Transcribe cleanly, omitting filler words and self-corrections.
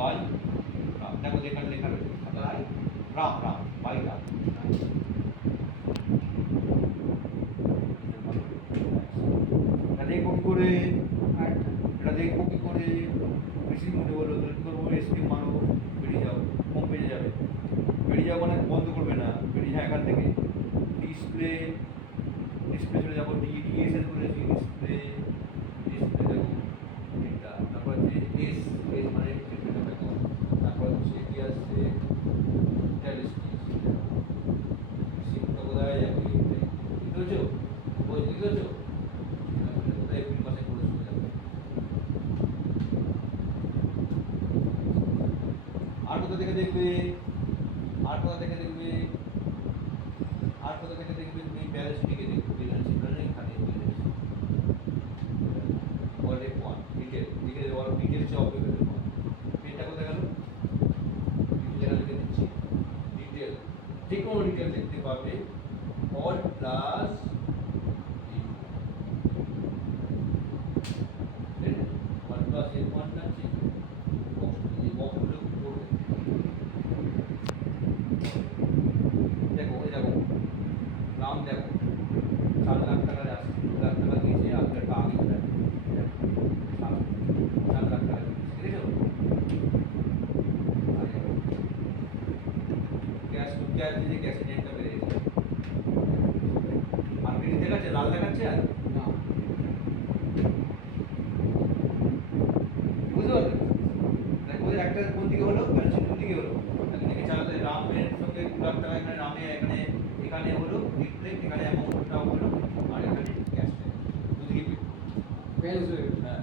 By Ram. দেখো যেখানে লেখা রয়েছে রাম রাম বাই রাম। এটা দেখবো কি করে, এটা দেখবো কি করে, বেশি মনে হলো তাহলে কী করবো, এসকে মারো, বেরিয়ে যাও, হোম পেজে যাবে। বেরিয়ে যাও মানে বন্ধ করবে না, বেরিয়ে যাও এখান থেকে ডিসপ্লে, ডিসপ্লে চলে যাবো, ডিএসএল করেছি, ডিসপ্লে, ডিসপ্লে দেখো এটা, তারপর হচ্ছে এস, এস মানে দেখো, তারপর হচ্ছে কি আসছে স্ট্যাটিস্টিক্স, সিমটা কোথায় যাবে, বুঝতে পেরেছো, বুঝতে পেরেছো, কোথায় এপ্রিল মাসে করে চলে যাবে। আর কোথা থেকে দেখবে, আর কোথা থেকে দেখবে, আর কোথা থেকে দেখবে, তুমি ব্যালেন্স শিটে দেখবে, ব্যালেন্স শিট মানে এখানে ব্যালেন্স বলে ওয়ান ডিটেল লিখে দেবো, আর ডিটেল জব দেবে পেনটা কোথায় গেল, ডিটেল লিখে দিচ্ছি, ডিটেল যে কোনো ডিটেল দেখতে পাবে, অল প্লাস ওয়ান প্লাস এর ওয়ান আছে বক্সগুলো করবে। দেখো ওই দেখো নাম দেখো 4 লাখ টাকা আসছে, 2 লাখ টাকা দিয়েছে, আপনারটা আগে চলে আসবে, 4 লাখ টাকা দিয়েছে, দেখেছো, গ্যাস গ্যাস দিয়ে গ্যাস রেটটা বেড়ে গেছে, আর গ্রিন দেখাচ্ছে, লাল দেখাচ্ছে, আর না বুঝতে পারলে, দেখো একটা কোন দিকে হলো, কোন দিকে হলো, এখানে চালাতে রামের সঙ্গে 2 লাখ টাকা, এখানে রামে, এখানে এখানে হলো রিফ্লেক্ট, এখানে অ্যামাউন্টটা হলো, আর এখানে ক্যাশটা দুদিকে পেড, হ্যাঁ